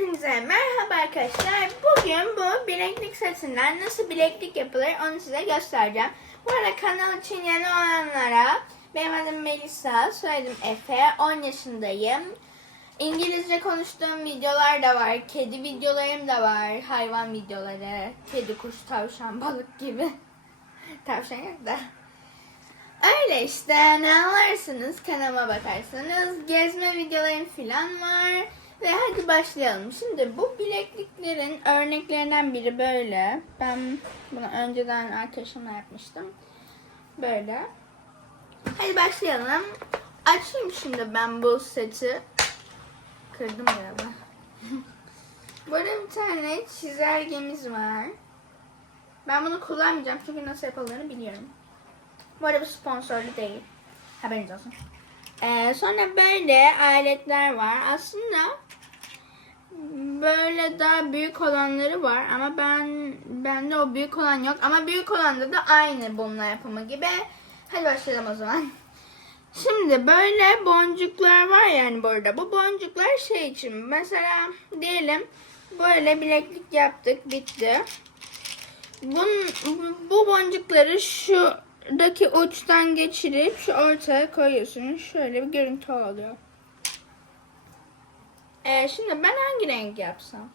Hepinize merhaba arkadaşlar. Bugün bu bileklik setinden nasıl bileklik yapılır onu size göstereceğim. Bu arada kanal için yeni olanlara benim adım Melisa, soyadım Efe, 10 yaşındayım. İngilizce konuştuğum videolar da var, kedi videolarım da var, hayvan videoları, kedi, kuş, tavşan, balık gibi. tavşan yok da. Öyle işte ne anlarsınız kanalıma bakarsanız gezme videolarım falan var. Ve hadi başlayalım. Şimdi bu bilekliklerin örneklerinden biri böyle. Ben bunu önceden arkadaşımla yapmıştım. Böyle. Hadi başlayalım. Açayım şimdi ben bu seti. Kırdım galiba. Burada bir tane çizelgemiz var. Ben bunu kullanmayacağım çünkü nasıl yapıldığını biliyorum. Bu arada sponsorlu değil. Haberiniz olsun. Ee, sonra böyle aletler var. Aslında böyle daha büyük olanları var ama ben bende o büyük olan yok. Ama büyük olanda da aynı bununla yapımı gibi. Hadi başlayalım o zaman. Şimdi böyle boncuklar var yani burada. Bu boncuklar şey için. Mesela diyelim böyle bileklik yaptık bitti. Bunun, bu boncukları şuradaki uçtan geçirip şu ortaya koyuyorsunuz. Şöyle bir görüntü oluyor. Ee, şimdi ben hangi renk yapsam?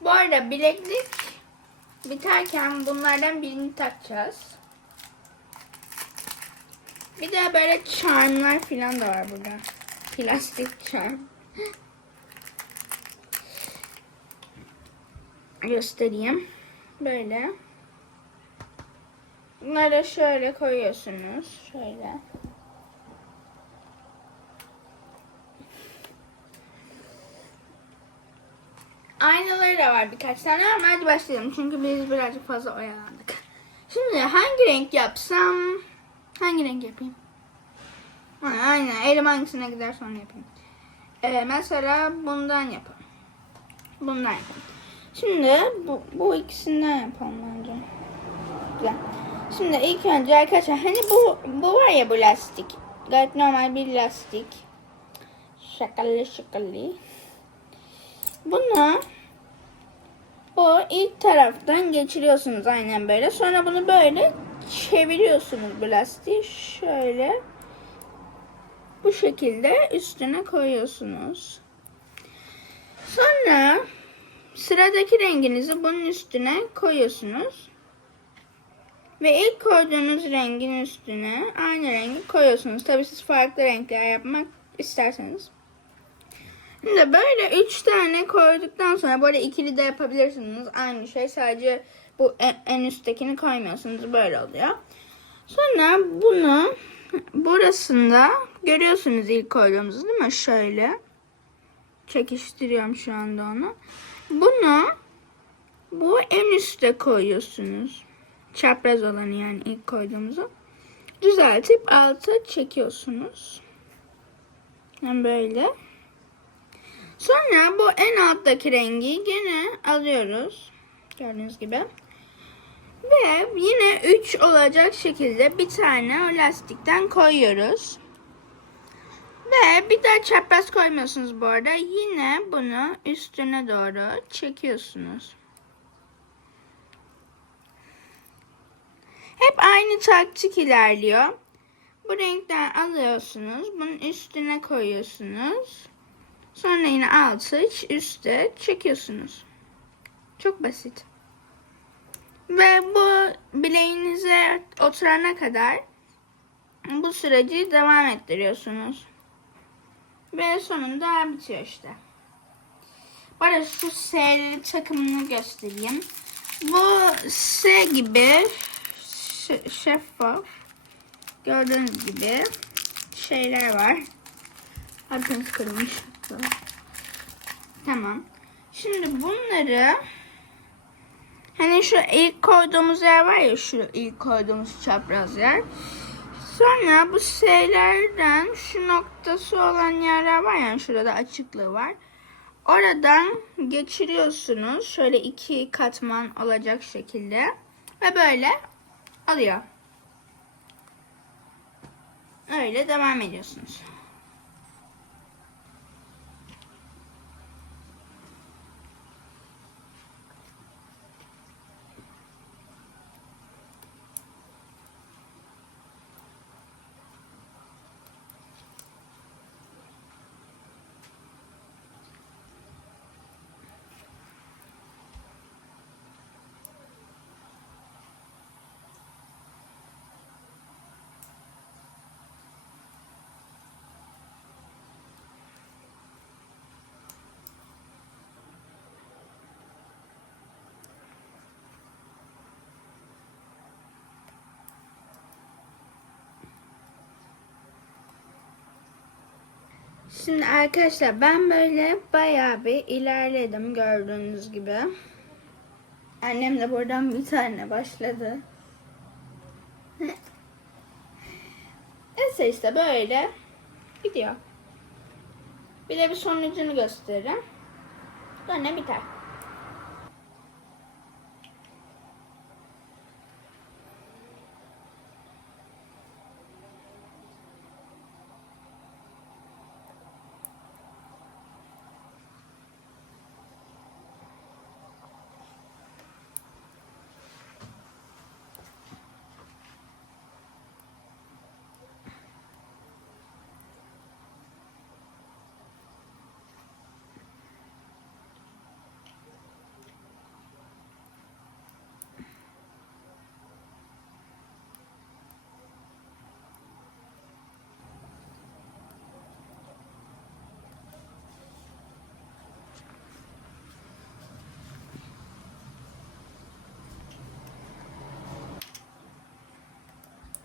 Bu arada bileklik biterken bunlardan birini takacağız. Bir de böyle charmlar falan da var burada. Plastik charm. Göstereyim. Böyle. Bunları şöyle koyuyorsunuz. Şöyle. Aynaları da var birkaç tane ama hadi başlayalım. Çünkü biz birazcık fazla oyalandık. Şimdi hangi renk yapsam? Hangi renk yapayım? Ha, aynen. Elim hangisine gider sonra yapayım. Ee, mesela bundan yapalım. Bundan yapalım. Şimdi bu, bu ikisinden yapalım bence. Güzel. Şimdi ilk önce arkadaşlar hani bu bu var ya bu lastik. Gayet normal bir lastik. Şakalı şakalı. Bunu o ilk taraftan geçiriyorsunuz aynen böyle. Sonra bunu böyle çeviriyorsunuz bu lastiği. Şöyle bu şekilde üstüne koyuyorsunuz. Sonra sıradaki renginizi bunun üstüne koyuyorsunuz. Ve ilk koyduğunuz rengin üstüne aynı rengi koyuyorsunuz. Tabii siz farklı renkler yapmak isterseniz. Şimdi böyle üç tane koyduktan sonra böyle ikili de yapabilirsiniz. Aynı şey sadece bu en, en üsttekini koymuyorsunuz. Böyle oluyor. Sonra bunu burasında görüyorsunuz ilk koyduğumuzu değil mi? Şöyle. Çekiştiriyorum şu anda onu. Bunu bu en üste koyuyorsunuz. Çapraz olanı yani ilk koyduğumuzu. Düzeltip alta çekiyorsunuz. Yani böyle. Sonra bu en alttaki rengi gene alıyoruz. Gördüğünüz gibi. Ve yine 3 olacak şekilde bir tane lastikten koyuyoruz. Ve bir daha çapraz koymuyorsunuz bu arada. Yine bunu üstüne doğru çekiyorsunuz. Hep aynı taktik ilerliyor. Bu renkten alıyorsunuz. Bunun üstüne koyuyorsunuz. Sonra yine altı üstte çekiyorsunuz. Çok basit. Ve bu bileğinize oturana kadar bu süreci devam ettiriyorsunuz. Ve sonunda bitiyor işte. Arada şu S takımını göstereyim. Bu S gibi şeffaf gördüğünüz gibi şeyler var. Arkamız kırılmış. Tamam. Şimdi bunları hani şu ilk koyduğumuz yer var ya şu ilk koyduğumuz çapraz yer. Sonra bu şeylerden şu noktası olan yerler var ya şurada açıklığı var. Oradan geçiriyorsunuz. Şöyle iki katman olacak şekilde. Ve böyle alıyor. Öyle devam ediyorsunuz. Şimdi arkadaşlar ben böyle bayağı bir ilerledim gördüğünüz gibi. Annem de buradan bir tane başladı. Neyse işte böyle gidiyor. Bir de bir sonucunu gösteririm. Sonra biter.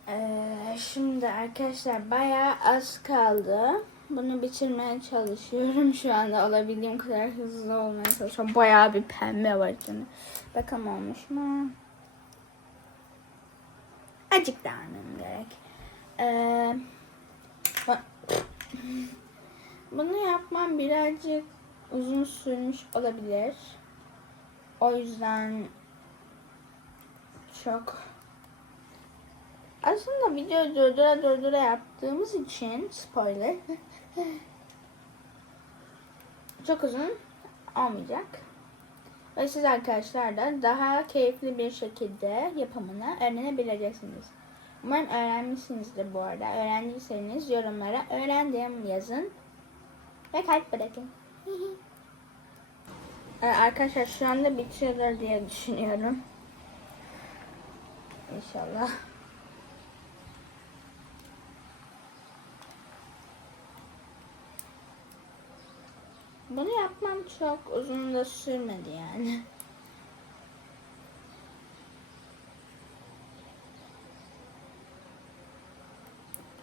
Ee, şimdi arkadaşlar bayağı az kaldı. Bunu bitirmeye çalışıyorum şu anda. Olabildiğim kadar hızlı olmaya çalışıyorum. Bayağı bir pembe var içinde. Bakalım olmuş mu? Acık daha gerek. Ee, bu- bunu yapmam birazcık uzun sürmüş olabilir. O yüzden çok aslında video durdura durdura yaptığımız için spoiler çok uzun olmayacak. Ve siz arkadaşlar da daha keyifli bir şekilde yapımını öğrenebileceksiniz. Umarım öğrenmişsinizdir bu arada. Öğrendiyseniz yorumlara öğrendim yazın ve kalp bırakın. Ee, arkadaşlar şu anda bitiyorlar diye düşünüyorum. İnşallah. Bunu yapmam çok uzun da sürmedi yani.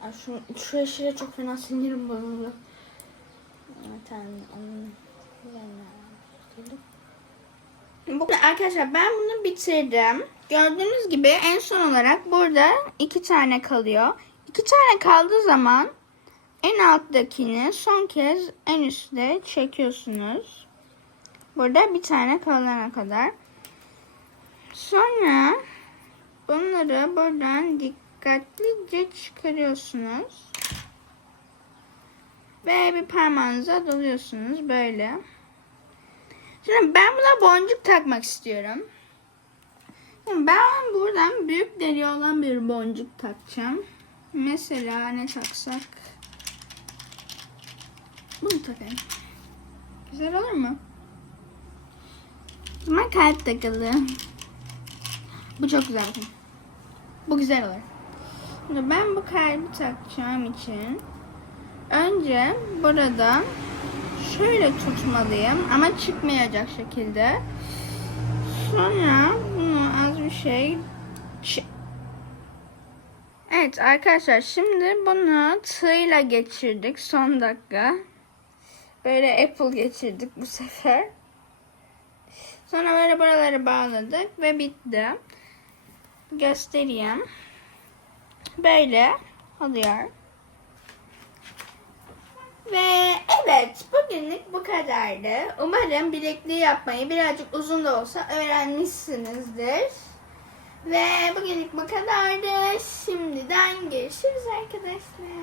Ay şu, şu eşire çok fena sinirim bozuldu. Zaten onun bu arkadaşlar ben bunu bitirdim. Gördüğünüz gibi en son olarak burada iki tane kalıyor. İki tane kaldığı zaman en alttakini son kez en üstte çekiyorsunuz. Burada bir tane kalana kadar. Sonra bunları buradan dikkatlice çıkarıyorsunuz. Ve bir parmağınıza doluyorsunuz böyle. Şimdi ben buna boncuk takmak istiyorum. Şimdi ben buradan büyük deri olan bir boncuk takacağım. Mesela ne taksak? Bunu takayım. Güzel olur mu? Zaman kalp takılı. Bu çok güzel. Bu güzel olur. Şimdi ben bu kalbi takacağım için önce buradan şöyle tutmalıyım ama çıkmayacak şekilde. Sonra bunu az bir şey Evet arkadaşlar şimdi bunu tığla geçirdik son dakika. Böyle apple geçirdik bu sefer. Sonra böyle buraları bağladık ve bitti. Göstereyim. Böyle oluyor. Ve evet bugünlük bu kadardı. Umarım bilekliği yapmayı birazcık uzun da olsa öğrenmişsinizdir. Ve bugünlük bu kadardı. Şimdiden görüşürüz arkadaşlar.